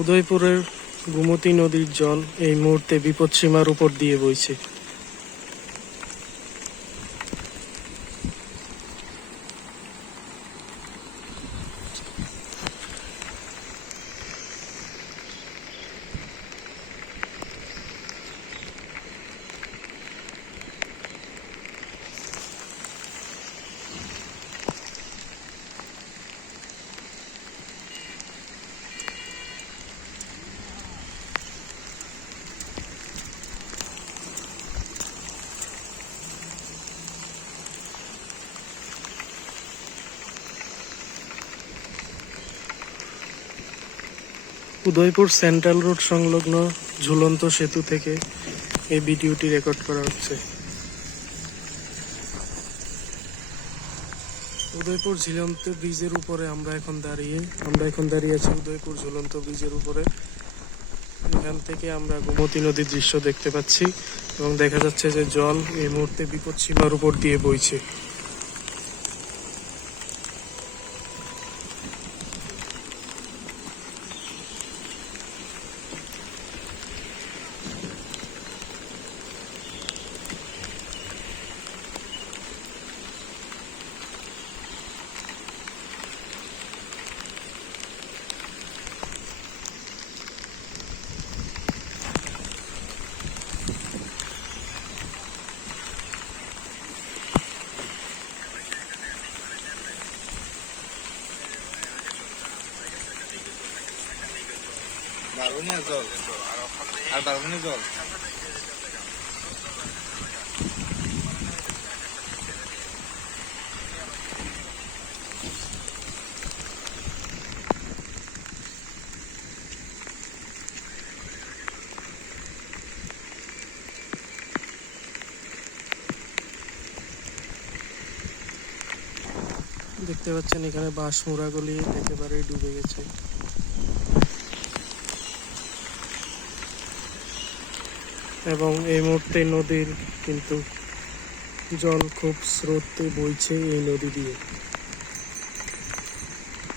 উদয়পুরের গোমতী নদীর জল এই মুহূর্তে বিপদসীমার উপর দিয়ে বইছে। উদয়পুর সেন্ট্রাল রোড সংলগ্ন ঝুলন্ত সেতু থেকে এই ভিডিওটি রেকর্ড করা হচ্ছে। উদয়পুর ঝুলন্ত ব্রিজের উপরে আমরা এখন দাঁড়িয়ে আছি উদয়পুর ঝুলন্ত ব্রিজের উপরে। এখান থেকে আমরা গোমতী নদীর দৃশ্য দেখতে পাচ্ছি এবং দেখা যাচ্ছে যে জল এই মুহূর্তে বিপদসীমার উপর দিয়ে বইছে। জল আর বারবনি জল দেখতে পাচ্ছেন এখানে বাঁশ মুড়াগুলি একেবারেই ডুবে গেছে এবং এই মুহূর্তে নদীর কিন্তু জল খুব স্রোতে বইছে। এই নদী দিয়ে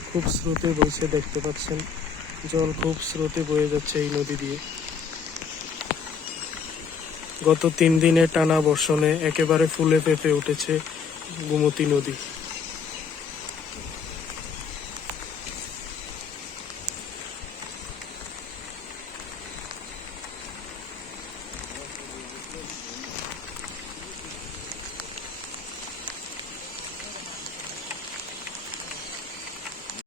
খুব স্রোতে বইছে, দেখতে পাচ্ছেন জল খুব স্রোতে বয়ে যাচ্ছে এই নদী দিয়ে। গত 3 দিনের টানা বর্ষণে একেবারে ফুলে ফেঁপে উঠেছে গোমতী নদী।